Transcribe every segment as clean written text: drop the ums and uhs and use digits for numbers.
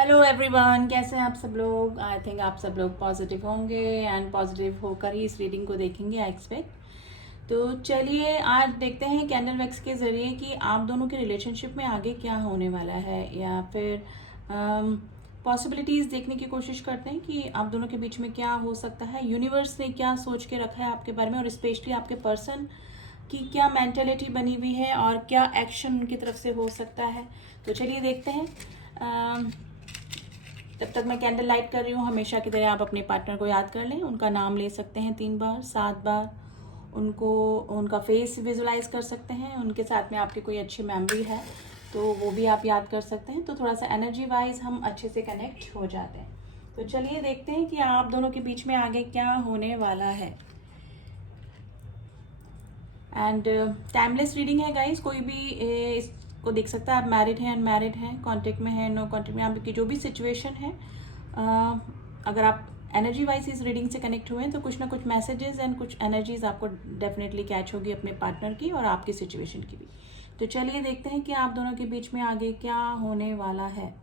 Hello everyone, कैसे हैं आप सब लोग। आई थिंक आप सब लोग पॉजिटिव होंगे एंड पॉजिटिव होकर ही इस रीडिंग को देखेंगे, आई एक्सपेक्ट। तो चलिए आज देखते हैं कैंडल वैक्स के ज़रिए कि आप दोनों के रिलेशनशिप में आगे क्या होने वाला है, या फिर पॉसिबिलिटीज़ देखने की कोशिश करते हैं कि आप दोनों के बीच में क्या हो सकता है, यूनिवर्स ने क्या सोच के रखा है आपके बारे में, और स्पेशली आपके पर्सन की क्या मेंटेलिटी बनी हुई है और क्या एक्शन उनकी तरफ से हो सकता है। तो चलिए देखते हैं। जब तक मैं कैंडल लाइट कर रही हूँ, हमेशा की तरह आप अपने पार्टनर को याद कर लें। उनका नाम ले सकते हैं 3 बार 7 बार, उनको उनका फेस विजुलाइज कर सकते हैं। उनके साथ में आपकी कोई अच्छी मेमोरी है तो वो भी आप याद कर सकते हैं। तो थोड़ा सा एनर्जी वाइज हम अच्छे से कनेक्ट हो जाते हैं। तो चलिए देखते हैं कि आप दोनों के बीच में आगे क्या होने वाला है। एंड टाइमलेस रीडिंग है गाइस, कोई भी इसको देख सकता है। आप मैरिड हैं, अनमैरिड हैं, कांटेक्ट में हैं, नो कांटेक्ट में, आपकी जो भी सिचुएशन है, अगर आप एनर्जी वाइज इस रीडिंग से कनेक्ट हुए हैं तो कुछ ना कुछ मैसेजेस एंड कुछ एनर्जीज आपको डेफिनेटली कैच होगी अपने पार्टनर की और आपकी सिचुएशन की भी। तो चलिए देखते हैं कि आप दोनों के बीच में आगे क्या होने वाला है।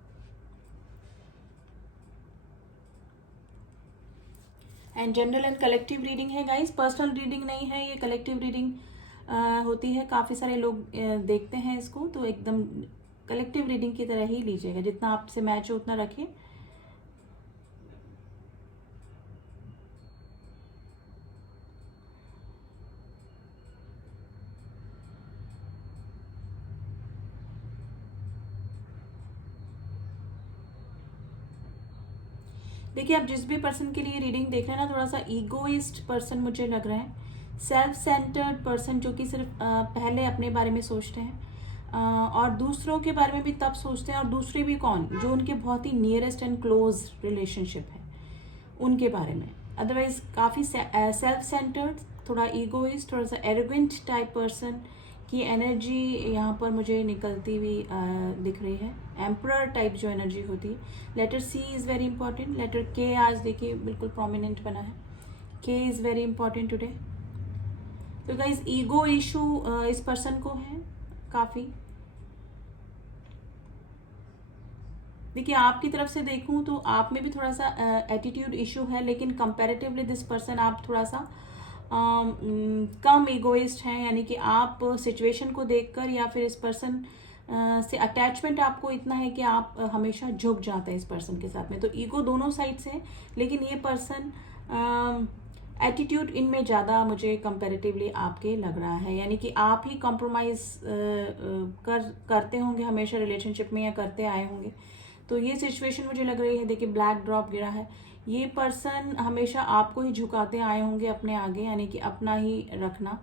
And general and collective reading है गाइस, पर्सनल रीडिंग नहीं है, ये कलेक्टिव रीडिंग होती है। काफ़ी सारे लोग देखते हैं इसको, तो एकदम कलेक्टिव रीडिंग की तरह ही लीजिएगा, जितना आपसे मैच हो उतना रखिए। देखिए, आप जिस भी पर्सन के लिए रीडिंग देख रहे हैं ना, थोड़ा सा ईगोइस्ट पर्सन मुझे लग रहा है, सेल्फ सेंटर्ड पर्सन, जो कि सिर्फ पहले अपने बारे में सोचते हैं और दूसरों के बारे में भी तब सोचते हैं। और दूसरे भी कौन, जो उनके बहुत ही नियरेस्ट एंड क्लोज रिलेशनशिप है उनके बारे में। अदरवाइज काफ़ी सेल्फ सेंटर्ड, थोड़ा ईगोइस्ट, थोड़ा सा एरोगेंट टाइप पर्सन की एनर्जी यहाँ पर मुझे निकलती हुई दिख रही है। एम्परर टाइप जो एनर्जी होती है। Letter C is very important. Letter के आज देखिए बिल्कुल प्रोमिनेंट बना है। K is very important today. तो गाइज ईगो इशू इस पर्सन को है काफ़ी। देखिए, आपकी तरफ से देखूं तो आप में भी थोड़ा सा एटीट्यूड इशू है, लेकिन कंपैरेटिवली दिस पर्सन आप थोड़ा सा कम ईगोइस्ट हैं। यानी कि आप सिचुएशन को देखकर या फिर इस पर्सन से अटैचमेंट आपको इतना है कि आप हमेशा झुक जाते हैं इस पर्सन के साथ में। तो ईगो दोनों साइड से है, लेकिन ये पर्सन एटीट्यूड इनमें ज़्यादा मुझे कंपैरेटिवली आपके लग रहा है। यानी कि आप ही कॉम्प्रोमाइज़ करते होंगे हमेशा रिलेशनशिप में, या करते आए होंगे। तो ये सिचुएशन मुझे लग रही है। देखिए, ब्लैक ड्रॉप गिरा है। ये पर्सन हमेशा आपको ही झुकाते आए होंगे अपने आगे, यानी कि अपना ही रखना।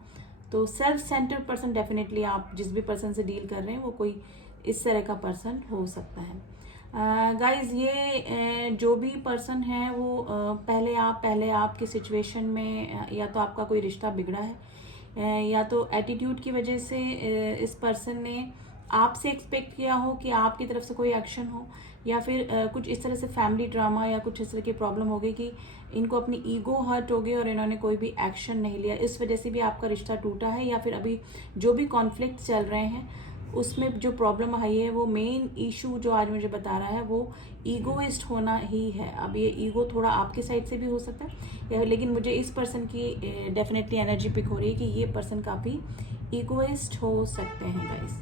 तो सेल्फ सेंटर्ड पर्सन डेफिनेटली आप जिस भी पर्सन से डील कर रहे हैं वो कोई इस तरह का पर्सन हो सकता है। गाइज ये जो भी पर्सन है वो पहले आप की सिचुएशन में या तो आपका कोई रिश्ता बिगड़ा है, या तो एटीट्यूड की वजह से इस पर्सन ने आपसे एक्सपेक्ट किया हो कि आपकी तरफ से कोई एक्शन हो, या फिर कुछ इस तरह से फैमिली ड्रामा या कुछ इस तरह की प्रॉब्लम हो गई कि इनको अपनी ईगो हर्ट हो गई और इन्होंने कोई भी एक्शन नहीं लिया। इस वजह से भी आपका रिश्ता टूटा है, या फिर अभी जो भी कॉन्फ्लिक्ट चल रहे हैं उसमें जो प्रॉब्लम आई है, वो मेन इशू जो आज मुझे बता रहा है वो ईगोइस्ट होना ही है। अब ये ईगो थोड़ा आपके साइड से भी हो सकता है, लेकिन मुझे इस पर्सन की डेफिनेटली एनर्जी पिक हो रही है कि ये पर्सन काफ़ी ईगोइस्ट हो सकते हैं गाइस।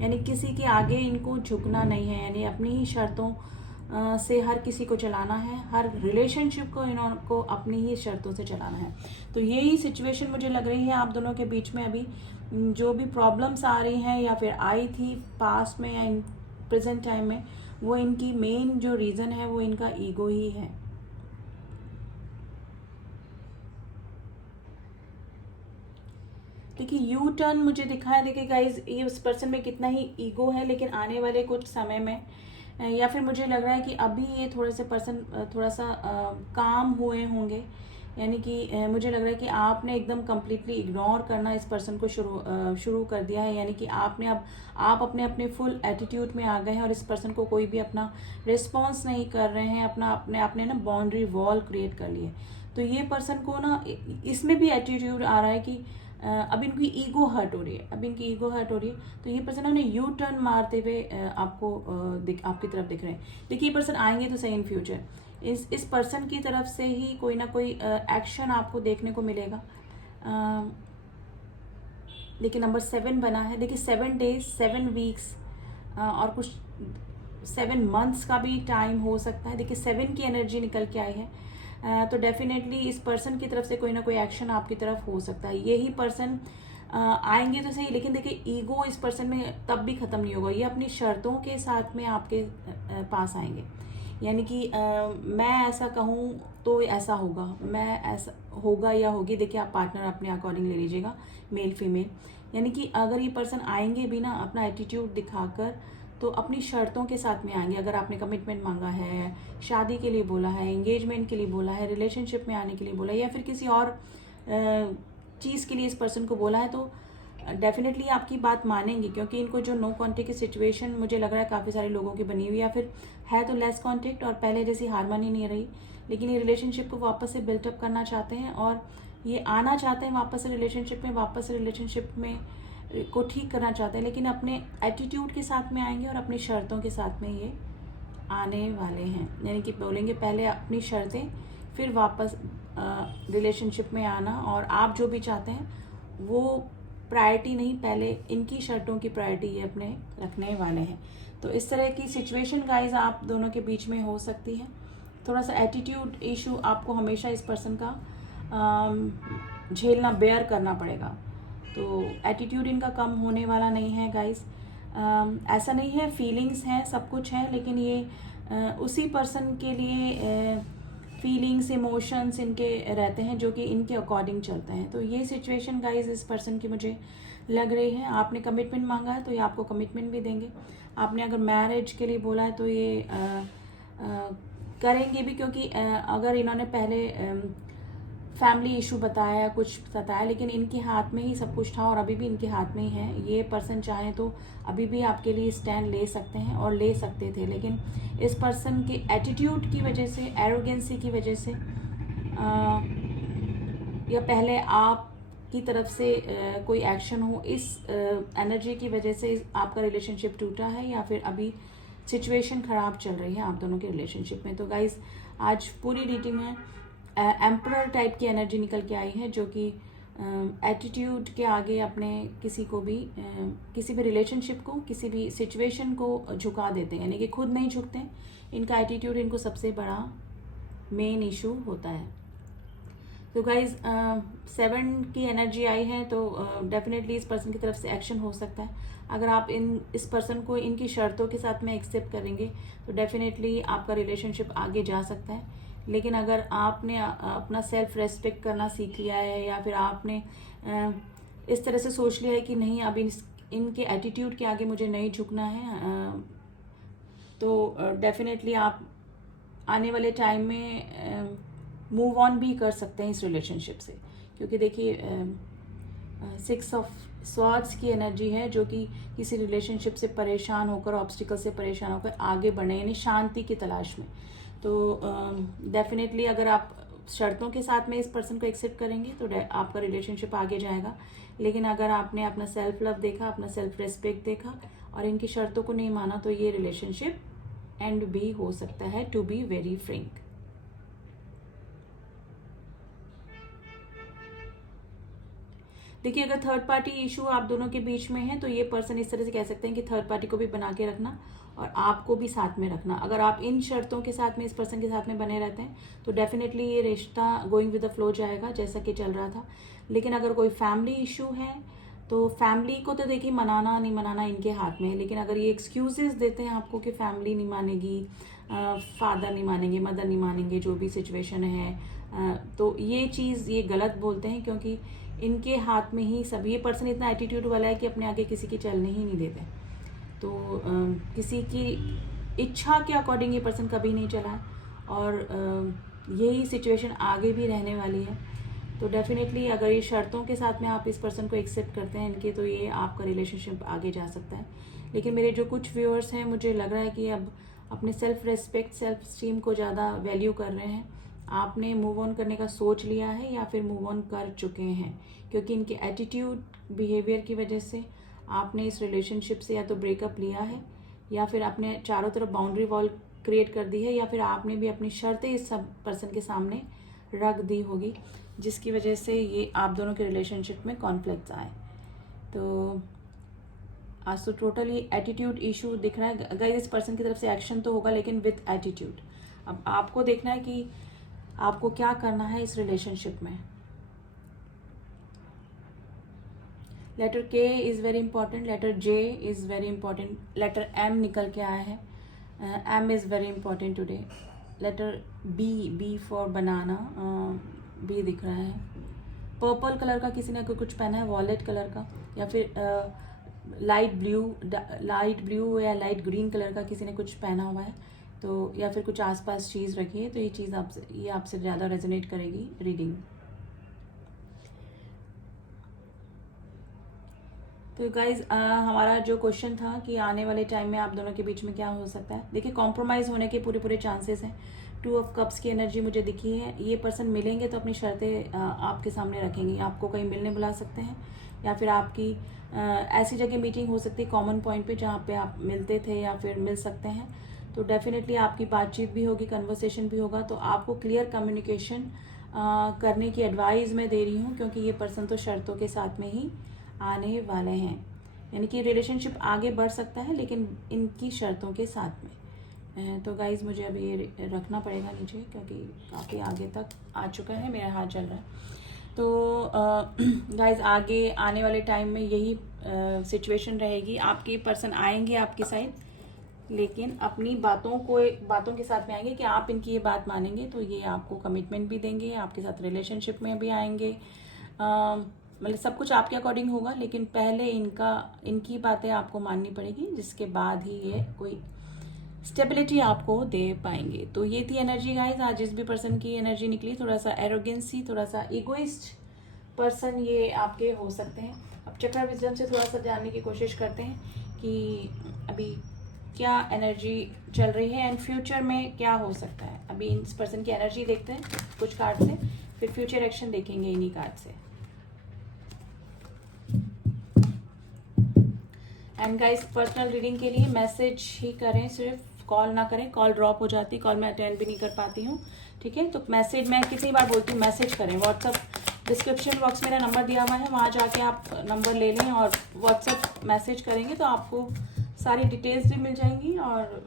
यानी किसी के आगे इनको झुकना नहीं है, यानी अपनी ही शर्तों से हर किसी को चलाना है, हर रिलेशनशिप को इनको अपनी ही शर्तों से चलाना है। तो यही सिचुएशन मुझे लग रही है आप दोनों के बीच में। अभी जो भी प्रॉब्लम्स आ रही हैं या फिर आई थी पास्ट में या इन प्रेजेंट टाइम में, वो इनकी मेन जो रीज़न है वो इनका ईगो ही है। देखिए, यू टर्न मुझे दिखा है। देखिए गाइज, ये उस पर्सन में कितना ही ईगो है, लेकिन आने वाले कुछ समय में या फिर मुझे लग रहा है कि अभी ये थोड़े से पर्सन थोड़ा सा काम हुए होंगे। यानी कि मुझे लग रहा है कि आपने एकदम कम्प्लीटली इग्नोर करना इस पर्सन को शुरू कर दिया है। यानी कि आपने अब आप अपने फुल एटीट्यूड में आ गए हैं और इस पर्सन को कोई भी अपना रिस्पॉन्स नहीं कर रहे हैं। आपने ना बाउंड्री वॉल क्रिएट कर ली है। तो ये पर्सन को ना इसमें भी एटीट्यूड आ रहा है कि अब इनकी ईगो हर्ट हो रही है, तो ये पर्सन उन्हें यू टर्न मारते हुए आपको आपकी तरफ दिख रहे हैं। देखिए ये पर्सन आएंगे तो सही इन फ्यूचर, इस पर्सन की तरफ से ही कोई ना कोई एक्शन आपको देखने को मिलेगा। देखिए नंबर 7 बना है, देखिए 7 डेज 7 वीक्स और कुछ 7 मंथ्स का भी टाइम हो सकता है। देखिए 7 की एनर्जी निकल के आई है, तो डेफिनेटली इस पर्सन की तरफ से कोई ना कोई एक्शन आपकी तरफ हो सकता है। यही पर्सन आएंगे तो सही, लेकिन देखिए ईगो इस पर्सन में तब भी ख़त्म नहीं होगा, ये अपनी शर्तों के साथ में आपके पास आएंगे। यानी कि मैं ऐसा कहूँ तो ऐसा होगा, मैं ऐसा होगा या होगी, देखिए आप पार्टनर अपने अकॉर्डिंग ले लीजिएगा, मेल फीमेल। यानी कि अगर ये पर्सन आएंगे भी ना अपना एटीट्यूड दिखाकर, तो अपनी शर्तों के साथ में आएंगे। अगर आपने कमिटमेंट मांगा है, शादी के लिए बोला है, एंगेजमेंट के लिए बोला है, रिलेशनशिप में आने के लिए बोला है, या फिर किसी और चीज़ के लिए इस पर्सन को बोला है, तो डेफिनेटली आपकी बात मानेंगे, क्योंकि इनको जो नो कॉन्टेक्ट की सिचुएशन मुझे लग रहा है काफ़ी सारे लोगों की बनी हुई, या फिर है तो लेस कॉन्टेक्ट और पहले जैसी हारमोनी नहीं रही, लेकिन ये रिलेशनशिप को वापस से बिल्टअप करना चाहते हैं और ये आना चाहते हैं वापस से रिलेशनशिप में को ठीक करना चाहते हैं, लेकिन अपने एटीट्यूड के साथ में आएंगे और अपनी शर्तों के साथ में ये आने वाले हैं। यानी कि बोलेंगे पहले अपनी शर्तें, फिर वापस रिलेशनशिप में आना, और आप जो भी चाहते हैं वो प्रायोरिटी नहीं, पहले इनकी शर्तों की प्रायोरिटी ये अपने रखने वाले हैं। तो इस तरह की सिचुएशन गाइज आप दोनों के बीच में हो सकती है। थोड़ा सा एटीट्यूड इशू आपको हमेशा इस पर्सन का झेलना, बेयर करना पड़ेगा। तो एटीट्यूड इनका कम होने वाला नहीं है गाइज। ऐसा नहीं है, फीलिंग्स हैं, सब कुछ है, लेकिन ये उसी पर्सन के लिए फीलिंग्स, इमोशंस इनके रहते हैं जो कि इनके अकॉर्डिंग चलते हैं। तो ये सिचुएशन गाइज इस पर्सन की मुझे लग रही है। आपने कमिटमेंट मांगा है तो ये आपको कमिटमेंट भी देंगे। आपने अगर मैरिज के लिए बोला है तो ये करेंगे भी, क्योंकि अगर इन्होंने पहले फैमिली इशू बताया, कुछ बताया, लेकिन इनके हाथ में ही सब कुछ था और अभी भी इनके हाथ में ही है। ये पर्सन चाहे तो अभी भी आपके लिए स्टैंड ले सकते हैं और ले सकते थे, लेकिन इस पर्सन के एटीट्यूड की वजह से, एरोगेंसी की वजह से, या पहले आप की तरफ से कोई एक्शन हो, इस एनर्जी की वजह से आपका रिलेशनशिप टूटा है, या फिर अभी सिचुएशन ख़राब चल रही है आप दोनों के रिलेशनशिप में। तो गाइज आज पूरी रीडिंग में एम्परर टाइप की एनर्जी निकल के आई है, जो कि एटीट्यूड के आगे अपने किसी को भी किसी भी रिलेशनशिप को, किसी भी सिचुएशन को झुका देते हैं, यानी कि खुद नहीं झुकते। इनका एटीट्यूड इनको सबसे बड़ा मेन इशू होता है। तो गाइज 7 की एनर्जी आई है, तो डेफिनेटली इस पर्सन की तरफ से एक्शन हो सकता है। अगर आप इस पर्सन को इनकी शर्तों के साथ में एक्सेप्ट करेंगे तो डेफिनेटली आपका रिलेशनशिप आगे जा सकता है। लेकिन अगर आपने अपना सेल्फ रेस्पेक्ट करना सीख लिया है, या फिर आपने इस तरह से सोच लिया है कि नहीं अब इनके एटीट्यूड के आगे मुझे नहीं झुकना है, तो डेफिनेटली आप आने वाले टाइम में मूव ऑन भी कर सकते हैं इस रिलेशनशिप से। क्योंकि देखिए 6 ऑफ स्वॉर्ड्स की एनर्जी है, जो कि किसी रिलेशनशिप से परेशान होकर, ऑब्स्टिकल से परेशान होकर आगे बढ़ने, यानी शांति की तलाश में। तो डेफिनेटली अगर आप शर्तों के साथ में इस पर्सन को एक्सेप्ट करेंगे तो आपका रिलेशनशिप आगे जाएगा। लेकिन अगर आपने अपना सेल्फ लव देखा, अपना सेल्फ रेस्पेक्ट देखा और इनकी शर्तों को नहीं माना, तो ये रिलेशनशिप एंड भी हो सकता है, टू बी वेरी फ्रैंक। देखिए अगर थर्ड पार्टी इशू आप दोनों के बीच में है, तो ये पर्सन इस तरह से कह सकते हैं कि थर्ड पार्टी को भी बना के रखना और आपको भी साथ में रखना। अगर आप इन शर्तों के साथ में इस पर्सन के साथ में बने रहते हैं तो डेफिनेटली ये रिश्ता गोइंग विद द फ्लो जाएगा, जैसा कि चल रहा था। लेकिन अगर कोई फैमिली इशू है तो फैमिली को तो देखिए मनाना नहीं मनाना इनके हाथ में है। लेकिन अगर ये एक्सक्यूजेस देते हैं आपको कि फैमिली नहीं मानेगी, फादर नहीं मानेंगे, मदर नहीं मानेंगे, जो भी सिचुएशन है, तो ये चीज़ ये गलत बोलते हैं, क्योंकि इनके हाथ में ही सब। ये पर्सन इतना एटीट्यूड वाला है कि अपने आगे किसी की चलने ही नहीं देते। तो किसी की इच्छा के अकॉर्डिंग ये पर्सन कभी नहीं चला है, और यही सिचुएशन आगे भी रहने वाली है। तो डेफिनेटली अगर ये शर्तों के साथ में आप इस पर्सन को एक्सेप्ट करते हैं इनके, तो ये आपका रिलेशनशिप आगे जा सकता है। लेकिन मेरे जो कुछ व्यूअर्स हैं, मुझे लग रहा है कि अब अपने सेल्फ रेस्पेक्ट, सेल्फ स्टीम को ज़्यादा वैल्यू कर रहे हैं, आपने मूव ऑन करने का सोच लिया है या फिर मूव ऑन कर चुके हैं, क्योंकि इनके एटीट्यूड बिहेवियर की वजह से आपने इस रिलेशनशिप से या तो ब्रेकअप लिया है या फिर आपने चारों तरफ बाउंड्री वॉल क्रिएट कर दी है, या फिर आपने भी अपनी शर्तें इस सब पर्सन के सामने रख दी होगी, जिसकी वजह से ये आप दोनों के रिलेशनशिप में कॉन्फ्लिक्ट्स आए। तो आज तो टोटली एटीट्यूड इशू दिख रहा है गाइस। इस पर्सन की तरफ से एक्शन तो होगा लेकिन विथ एटीट्यूड। अब आपको देखना है कि आपको क्या करना है इस रिलेशनशिप में। Letter K is very important, letter J is very important, letter M निकल के आया है, M is very important today. Letter B for banana, B दिख रहा है। पर्पल कलर का किसी ने कुछ पहना है, वॉलेट कलर का, या फिर लाइट ब्लू या लाइट ग्रीन कलर का किसी ने कुछ पहना हुआ है, तो या फिर कुछ आसपास चीज़ रखी है, तो ये चीज़ आपसे ज़्यादा रेजोनेट करेगी रीडिंग। तो गाइज हमारा जो क्वेश्चन था कि आने वाले टाइम में आप दोनों के बीच में क्या हो सकता है, देखिए कॉम्प्रोमाइज़ होने के पूरे चांसेस हैं। 2 ऑफ कप्स की एनर्जी मुझे दिखी है। ये पर्सन मिलेंगे तो अपनी शर्तें आपके सामने रखेंगे, आपको कहीं मिलने बुला सकते हैं, या फिर आपकी ऐसी जगह मीटिंग हो सकती है कॉमन पॉइंट पे जहाँ पे आप मिलते थे या फिर मिल सकते हैं। तो डेफिनेटली आपकी बातचीत भी होगी, कन्वर्सेशन भी होगा। तो आपको क्लियर कम्युनिकेशन करने की एडवाइस मैं दे रही हूँ, क्योंकि ये पर्सन तो शर्तों के साथ में ही आने वाले हैं, यानी कि रिलेशनशिप आगे बढ़ सकता है लेकिन इनकी शर्तों के साथ में। तो गाइज मुझे अभी ये रखना पड़ेगा नीचे, क्योंकि काफ़ी आगे तक आ चुका है, मेरा हाथ चल रहा है। तो गाइज आगे आने वाले टाइम में यही सिचुएशन रहेगी। आपके पर्सन आएंगे आपकी साइड, लेकिन अपनी बातों के साथ में आएंगे कि आप इनकी ये बात मानेंगे, तो ये आपको कमिटमेंट भी देंगे, आपके साथ रिलेशनशिप में भी आएंगे। मतलब सब कुछ आपके अकॉर्डिंग होगा, लेकिन पहले इनकी बातें आपको माननी पड़ेगी, जिसके बाद ही ये कोई स्टेबिलिटी आपको दे पाएंगे। तो ये थी एनर्जी गाइज। आज जिस भी पर्सन की एनर्जी निकली, थोड़ा सा एरोगेंसी, थोड़ा सा ईगोइस्ट पर्सन ये आपके हो सकते हैं। अब चक्रा विजडम से थोड़ा सा जानने की कोशिश करते हैं कि अभी क्या एनर्जी चल रही है एंड फ्यूचर में क्या हो सकता है। अभी इस पर्सन की एनर्जी देखते हैं कुछ कार्ड से, फिर फ्यूचर एक्शन देखेंगे इन्हीं कार्ड से। एंड गाइस पर्सनल रीडिंग के लिए मैसेज ही करें, सिर्फ कॉल ना करें। कॉल ड्रॉप हो जाती, कॉल मैं अटेंड भी नहीं कर पाती हूँ, ठीक है। तो मैसेज, मैं कितनी बार बोलती हूँ, मैसेज करें। व्हाट्सअप डिस्क्रिप्शन बॉक्स में मेरा नंबर दिया हुआ है, वहाँ जाके आप नंबर ले लें और व्हाट्सअप मैसेज करेंगे तो आपको सारी डिटेल्स भी मिल जाएंगी, और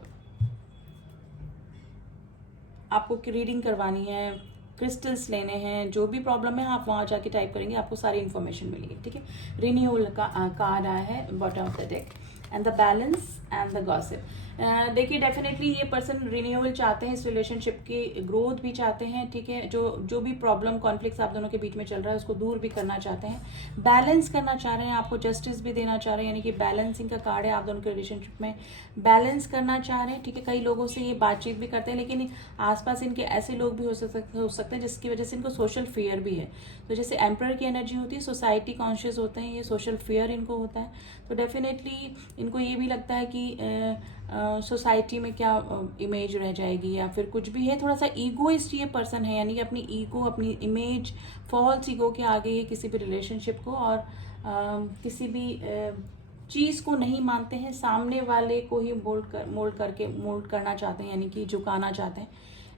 आपको रीडिंग करवानी है, क्रिस्टल्स लेने हैं, जो भी प्रॉब्लम है आप वहाँ जाके टाइप करेंगे, आपको सारी इन्फॉर्मेशन मिलेगी, ठीक है। रिन्यूअल का कार्ड आया है bottom of the deck, and the balance and the gossip. देखिए डेफिनेटली ये पर्सन रिन्यूअल चाहते हैं, इस रिलेशनशिप की ग्रोथ भी चाहते हैं, ठीक है। जो भी प्रॉब्लम कॉन्फ्लिक्ट्स आप दोनों के बीच में चल रहा है उसको दूर भी करना चाहते हैं, बैलेंस करना चाह रहे हैं, आपको जस्टिस भी देना चाह रहे हैं, यानी कि बैलेंसिंग का कार्ड है। आप दोनों के रिलेशनशिप में बैलेंस करना चाह रहे हैं, ठीक है। कई लोगों से ये बातचीत भी करते हैं, लेकिन आसपास इनके ऐसे लोग भी हो सकते हैं जिसकी वजह से इनको सोशल फियर भी है। तो जैसे एम्परर की एनर्जी होती है, सोसाइटी कॉन्शियस होते हैं, ये सोशल फियर इनको होता है। तो डेफिनेटली इनको ये भी लगता है कि सोसाइटी में क्या इमेज रह जाएगी या फिर कुछ भी है। थोड़ा सा ईगोइस्ट ये पर्सन है, यानी कि अपनी ईगो, अपनी इमेज, फॉल्स ईगो के आगे ये किसी भी रिलेशनशिप को और किसी भी चीज़ को नहीं मानते हैं, सामने वाले को ही मोल्ड करना चाहते हैं, यानी कि झुकाना चाहते हैं।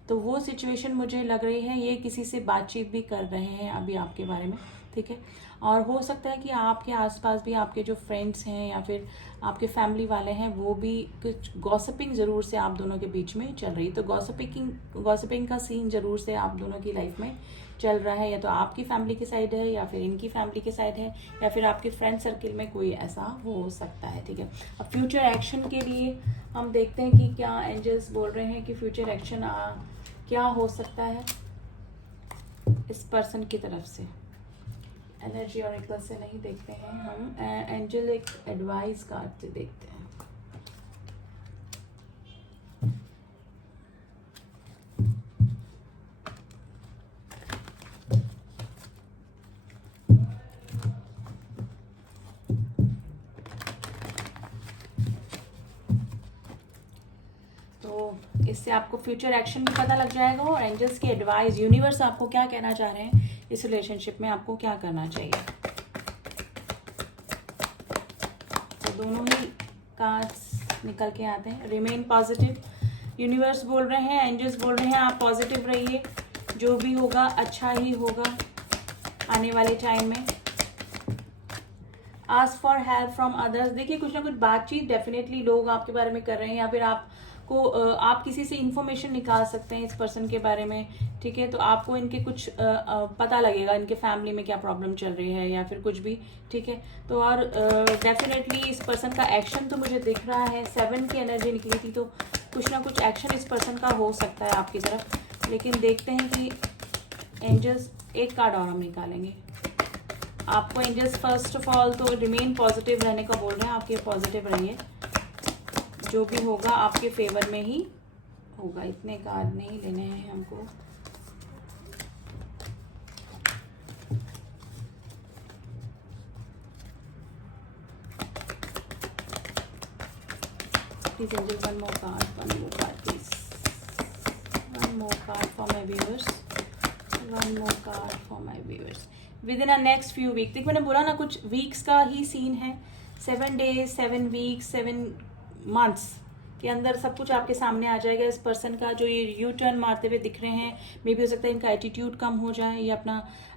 तो वो सिचुएशन मुझे लग रही है, ये किसी से बातचीत भी कर रहे हैं अभी आपके बारे में, ठीक है। और हो सकता है कि आपके आसपास भी आपके जो फ्रेंड्स हैं या फिर आपके फैमिली वाले हैं, वो भी कुछ गॉसिपिंग ज़रूर से आप दोनों के बीच में चल रही है। तो गॉसिपिंग का सीन ज़रूर से आप दोनों की लाइफ में चल रहा है, या तो आपकी फैमिली की साइड है या फिर इनकी फैमिली की साइड है, या फिर आपके फ्रेंड सर्किल में कोई ऐसा हो सकता है, ठीक है। अब फ्यूचर एक्शन के लिए हम देखते हैं कि क्या एंजल्स बोल रहे हैं कि फ्यूचर एक्शन क्या हो सकता है इस पर्सन की तरफ से। एनर्जी ऑरेकल से नहीं देखते हैं हम, एंजेलिक एडवाइस कार्ड से देखते हैं। तो इससे आपको फ्यूचर एक्शन भी पता लग जाएगा और एंजल्स की एडवाइस, यूनिवर्स आपको क्या कहना चाह रहे हैं, इस रिलेशनशिप में आपको क्या करना चाहिए। तो दोनों ही कार्ड्स निकल के आते हैं। रिमेन पॉजिटिव, यूनिवर्स बोल रहे हैं, एंजल्स बोल रहे हैं आप पॉजिटिव रहिए, जो भी होगा अच्छा ही होगा आने वाले टाइम में। Ask for help from others, देखिए कुछ ना कुछ बातचीत डेफिनेटली लोग आपके बारे में कर रहे हैं, या फिर आपको आप किसी से इंफॉर्मेशन निकाल सकते हैं इस पर्सन के बारे में, ठीक है। तो आपको इनके कुछ पता लगेगा, इनके फैमिली में क्या प्रॉब्लम चल रही है या फिर कुछ भी, ठीक है। तो और डेफिनेटली इस पर्सन का एक्शन तो मुझे दिख रहा है, 7 की एनर्जी निकली थी, तो कुछ ना कुछ एक्शन इस पर्सन का हो सकता है आपकी तरफ। लेकिन देखते हैं कि एंजल्स, एक कार्ड और हम निकालेंगे। आपको एंजल्स फर्स्ट ऑफ ऑल तो रिमेन पॉजिटिव रहने का बोल रहे हैं, आपके पॉजिटिव रहिए, जो भी होगा आपके फेवर में ही होगा। इतने कार्ड नहीं लेने हैं हमको। Please angel one more card please, one more card for my viewers, one more card for my viewers. Within a next few week, देखिए मैंने बोला ना कुछ वीक्स का ही सीन है, 7 डेज 7 वीक्स 7 मंथ्स के अंदर सब कुछ आपके सामने आ जाएगा। इस पर्सन का जो ये यू टर्न मारते हुए दिख रहे हैं, मे बी हो सकता है इनका एटीट्यूड कम हो जाए, ये अपना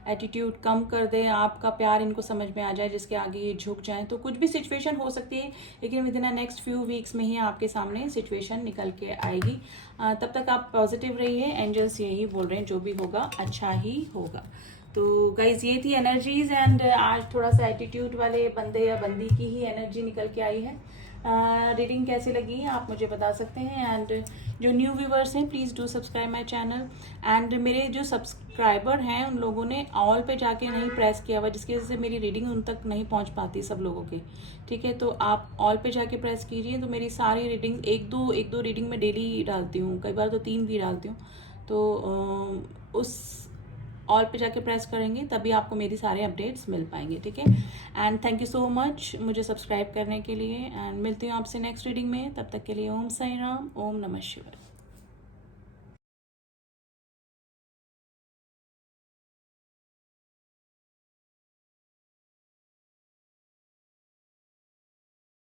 एटीट्यूड कम कर दे, आपका प्यार इनको समझ में आ जाए जिसके आगे ये झुक जाए, तो कुछ भी सिचुएशन हो सकती है। लेकिन with in a next few weeks में ही आपके सामने सिचुएशन निकल के आएगी। तब तक आप पॉजिटिव रहिए, एंजल्स यही बोल रहे हैं जो भी होगा अच्छा ही होगा। तो गाइज ये थी एनर्जीज, एंड आज थोड़ा सा एटीट्यूड वाले बंदे या बंदी की ही एनर्जी निकल के आई है। रीडिंग कैसी लगी आप मुझे बता सकते हैं, एंड जो न्यू व्यूवर्स हैं please do subscribe my channel. And मेरे जो सब्सक्राइबर हैं उन लोगों ने ऑल पे जाके नहीं प्रेस किया हुआ, जिसकी वजह से मेरी रीडिंग उन तक नहीं पहुंच पाती सब लोगों की, ठीक है। तो आप ऑल पे जाके प्रेस कीजिए, तो मेरी सारी रीडिंग एक दो रीडिंग में डेली डालती हूँ, कई बार तो 3 भी डालती हूँ। तो उस ऑल पे जाके प्रेस करेंगे तभी आपको मेरी सारे अपडेट्स मिल पाएंगे, ठीक है। And thank you so much मुझे सब्सक्राइब करने के लिए, एंड मिलती हूँ आपसे नेक्स्ट रीडिंग में। तब तक के लिए ओम साई राम, ओम नमः शिवाय।